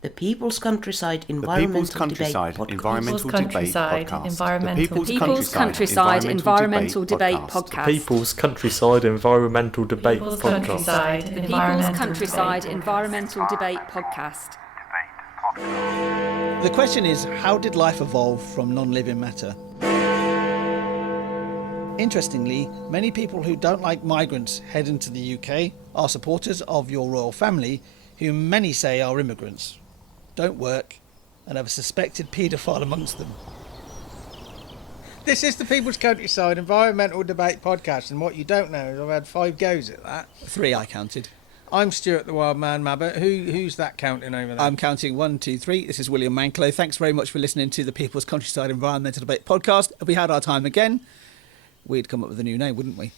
The People's Countryside The People's Environmental Debate Countryside Podcast. Environmental Debate Podcast. People's Countryside Environmental Debate Podcast. People's Countryside Environmental Debate People's Podcast. Countryside Environmental Debate Podcast. The question is, how did life evolve from non-living matter? Interestingly, many people who don't like migrants heading to the UK are supporters of your royal family, who many say are immigrants, don't work, and have a suspected paedophile amongst them. This is the People's Countryside Environmental Debate Podcast, and what you don't know is I've had 5 goes at that. 3 I counted. I'm Stuart the Wild Man Mabbott. Who's that counting over there? I'm counting 1, 2, 3. This is William Manklow. Thanks very much for listening to the People's Countryside Environmental Debate Podcast. If we had our time again, we'd come up with a new name, wouldn't we?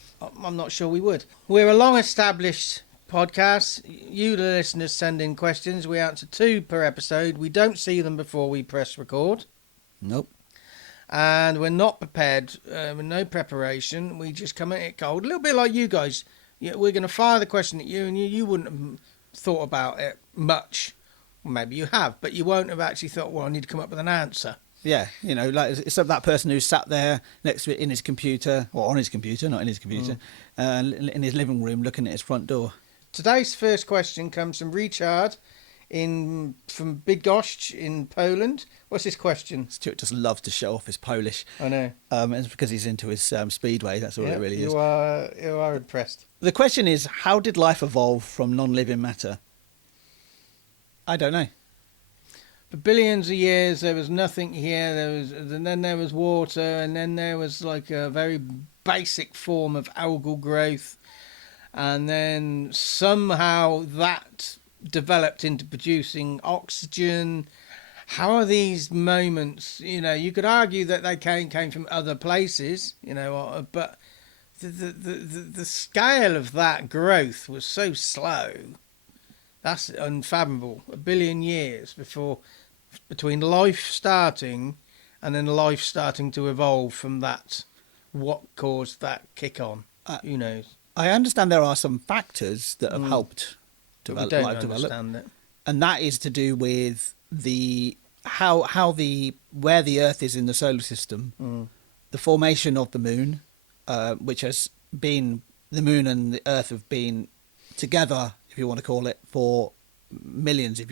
I'm not sure we would. We're a long-established podcast. You, the listeners, send in questions. We answer 2 per episode. We don't see them before we press record. Nope. And we're not prepared, with no preparation. We just come at it cold. A little bit like you guys. We're going to fire the question at you, and you wouldn't have thought about it much. Well, maybe you have, but you won't have actually thought, well, I need to come up with an answer. Yeah, you know, like it's that person who sat there next to it in his computer, or on his computer, not in his computer, in his living room looking at his front door. Today's first question comes from Ryszard from Bydgoszcz in Poland. What's his question? Stuart just loves to show off his Polish. I know. It's because he's into his speedway. That's all it really is. You are impressed. The question is, how did life evolve from non-living matter? I don't know. For billions of years, there was nothing here. And then there was water, and then there was like a very basic form of algal growth, and then somehow that developed into producing oxygen. How are these moments? You know, you could argue that they came from other places. You know, but the scale of that growth was so slow. That's unfathomable. 1 billion years between life starting and then life starting to evolve from that. What caused that kick on? Who knows? I understand there are some factors that have helped life develop, and that is to do with where the Earth is in the solar system, the formation of the moon, which has been, the moon and the Earth have been together, if you want to call it, for billions of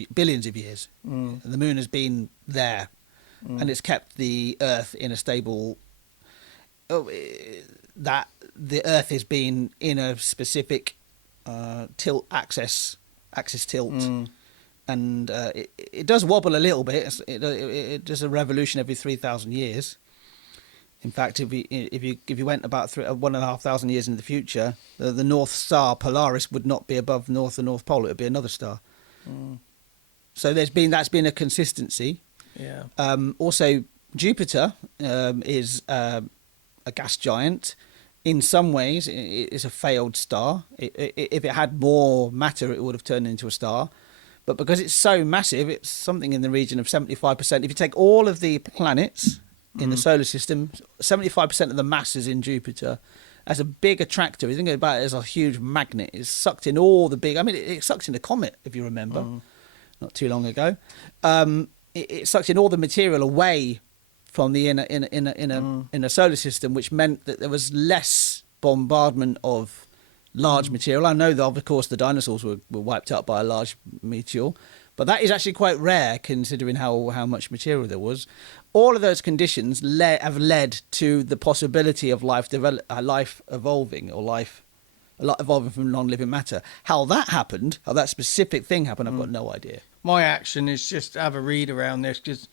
years. The moon has been there, and it's kept the Earth in a stable. That the Earth has been in a specific axis tilt, and it does wobble a little bit. It does a revolution every 3,000 years. In fact, if you went about 1,500 years into the future, the North Star Polaris would not be above the North Pole. It would be another star. So that's been a consistency. Yeah. Also, Jupiter is a gas giant. In some ways, it's a failed star. If it had more matter, it would have turned into a star. But because it's so massive, it's something in the region of 75%. If you take all of the planets in the solar system, 75% of the mass is in Jupiter. As a big attractor, you think about it as a huge magnet. It's sucked in all the big. I mean, it sucked in a comet, if you remember, not too long ago. It sucked in all the material away from the inner solar system, which meant that there was less bombardment of large material. I know that, of course, the dinosaurs were wiped out by a large meteor, but that is actually quite rare considering how much material there was. All of those conditions have led to the possibility of life evolving from non-living matter. How that happened, how that specific thing happened, I've got no idea. My action is just have a read around this, because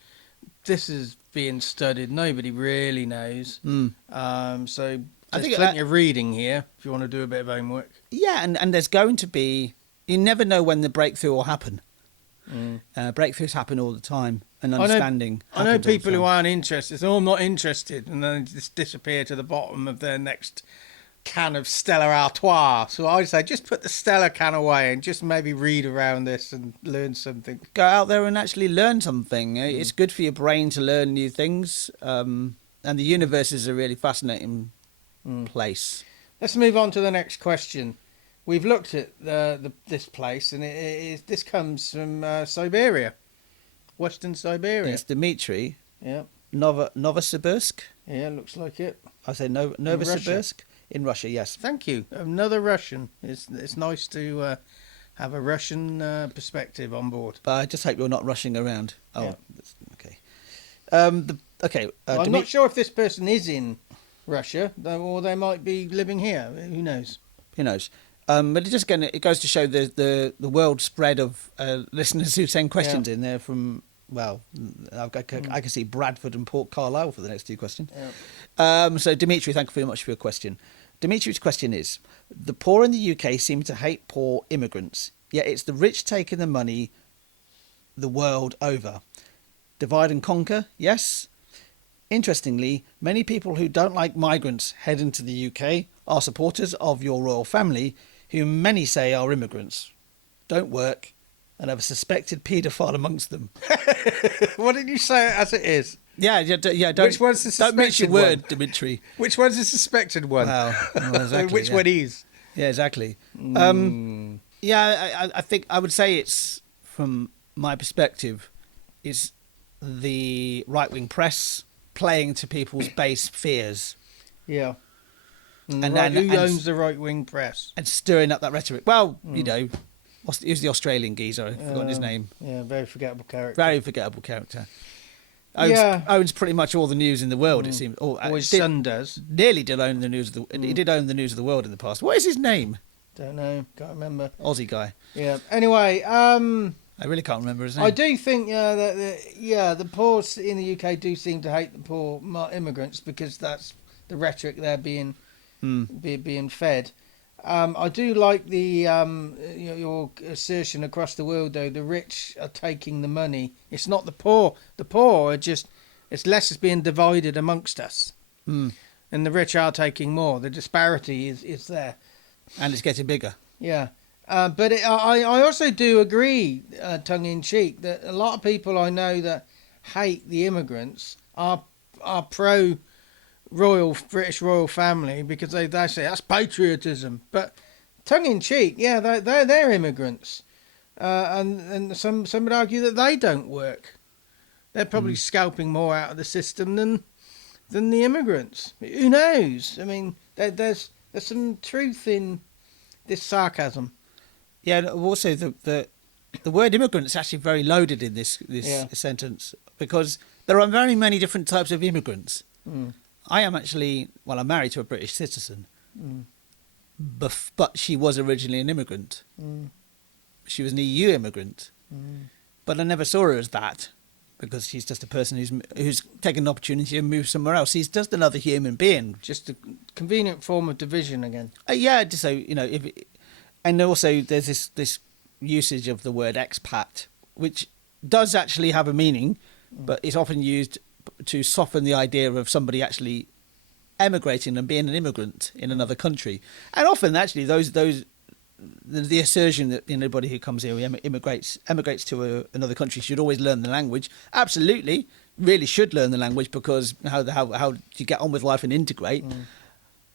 this is being studied. Nobody really knows. So I think plenty of reading here if you want to do a bit of homework. Yeah, and there's going to be. You never know when the breakthrough will happen. Breakthroughs happen all the time, and understanding. I know people who aren't interested. So I'm not interested, and then just disappear to the bottom of their next can of Stella Artois. So I say just put the Stella can away and just maybe read around this and learn something. Go out there and actually learn something. It's good for your brain to learn new things, and the universe is a really fascinating place. Let's move on to the next question. We've looked at this place, and this comes from Siberia. Western Siberia. It's Dmitry. Yeah. Novosibirsk. Yeah, looks like it. I say Novosibirsk in Russia. Yes. Thank you. Another Russian. It's nice to have a Russian perspective on board. But I just hope you're not rushing around. Oh, Yeah. okay. Okay. I'm not sure if this person is in Russia, or they might be living here. Who knows? Who knows? But it goes to show the world spread of listeners who send questions in there from. Well, I can see Bradford and Port Carlisle for the next two questions. Yeah. So, Dmitry, thank you very much for your question. Dmitry's question is, the poor in the UK seem to hate poor immigrants, yet it's the rich taking the money the world over. Divide and conquer, yes. Interestingly, many people who don't like migrants heading to the UK are supporters of your royal family, who many say are immigrants, don't work, and have a suspected paedophile amongst them. What did you say as it is? Yeah. Don't, Which one's the don't mix your suspected word, one? Dimitri. Which one's the suspected one? Wow. Well, exactly, Which one is? Yeah, exactly. I think I would say it's, from my perspective, is the right-wing press playing to people's base fears. Yeah. And Who owns the right-wing press? And stirring up that rhetoric. Well, you know, who's the Australian geezer? I've forgotten his name. Yeah, very forgettable character. Very forgettable character. Owns pretty much all the news in the world, it seems. Or his son does. Nearly did own the news. He did own the news of the world in the past. What is his name? Don't know. Can't remember. Aussie guy. Yeah. Anyway, I really can't remember his name. I do think that the poor in the UK do seem to hate the poor immigrants because that's the rhetoric they're being fed. I do like the your assertion across the world, though. The rich are taking the money. It's not the poor. The poor are just, it's less is being divided amongst us. And the rich are taking more. The disparity is there. And it's getting bigger. Yeah. But I also do agree, tongue-in-cheek, that a lot of people I know that hate the immigrants are pro British royal family because they say that's patriotism. But tongue-in-cheek, yeah, they're immigrants, and some would argue that they don't work. They're probably scalping more out of the system than the immigrants. Who knows? I mean, there's some truth in this sarcasm. Yeah, and also the word immigrant is actually very loaded in this sentence, because there are very many different types of immigrants. I am actually, I'm married to a British citizen, but she was originally an immigrant. She was an EU immigrant, but I never saw her as that, because she's just a person who's taken an opportunity and moved somewhere else. She's just another human being. Just a convenient form of division again. So and also there's this usage of the word expat, which does actually have a meaning, but it's often used to soften the idea of somebody actually emigrating and being an immigrant in another country. And often, actually, the assertion that anybody who comes here who emigrates to another country should always learn the language. Absolutely, really should learn the language, because how you get on with life and integrate.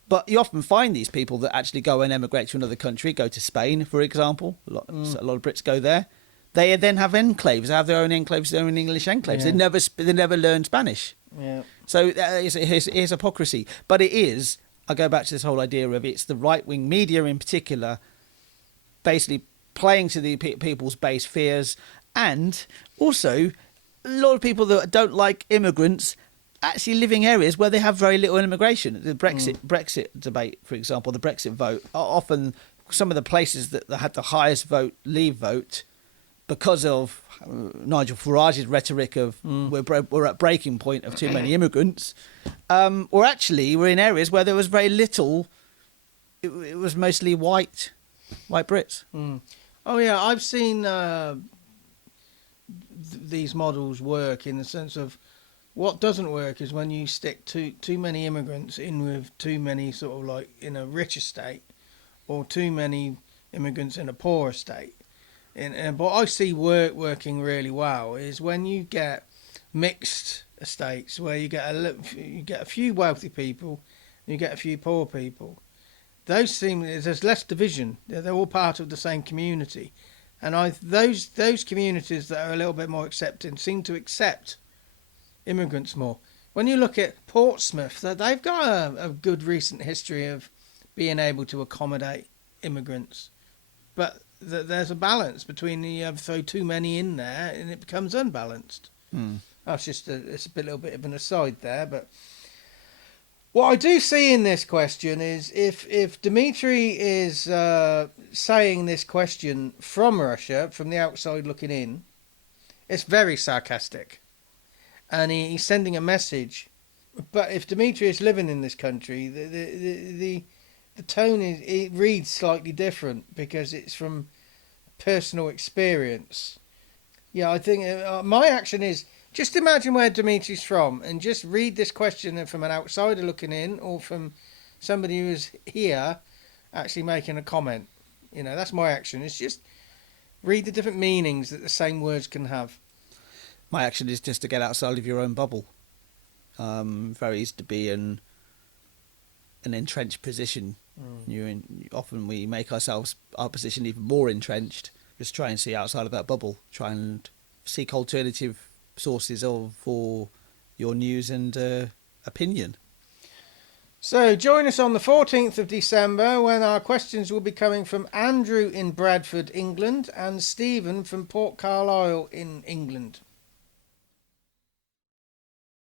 But you often find these people that actually go and emigrate to another country, go to Spain, for example. A lot of Brits go there. They then have enclaves. They have their own enclaves, their own English enclaves. Yeah. They never learn Spanish. Yeah. So here's hypocrisy. But it is, I go back to this whole idea of, it's the right-wing media in particular, basically playing to the people's base fears. And also, a lot of people that don't like immigrants actually living areas where they have very little immigration. The Brexit debate, for example, the Brexit vote, are often some of the places that had the highest leave vote, because of Nigel Farage's rhetoric of we're at breaking point of too many immigrants, or actually we're in areas where there was very little. It was mostly white Brits. Oh yeah, I've seen these models work in the sense of, what doesn't work is when you stick too many immigrants in with too many sort of like in a rich estate, or too many immigrants in a poor estate. And what I see working really well is when you get mixed estates, where you get a few wealthy people and you get a few poor people. There's less division. They're all part of the same community, And those communities that are a little bit more accepting seem to accept immigrants more. When you look at Portsmouth, they've got a good recent history of being able to accommodate immigrants. But there's a balance between you throw too many in there and it becomes unbalanced. That's just it's a little bit of an aside there. But what I do see in this question is if Dmitry is saying this question from Russia, from the outside looking in, it's very sarcastic. And he's sending a message. But if Dmitry is living in this country, the tone it reads slightly different because it's from personal experience. Yeah, I think my action is just imagine where Dmitry's from and just read this question from an outsider looking in or from somebody who's here actually making a comment. That's my action. It's just read the different meanings that the same words can have. My action is just to get outside of your own bubble. Very easy to be in an entrenched position. Often we make our position even more entrenched. Just try and see outside of that bubble. Try and seek alternative sources for your news and opinion. So join us on the 14th of December when our questions will be coming from Andrew in Bradford, England, and Stephen from Port Carlisle in England.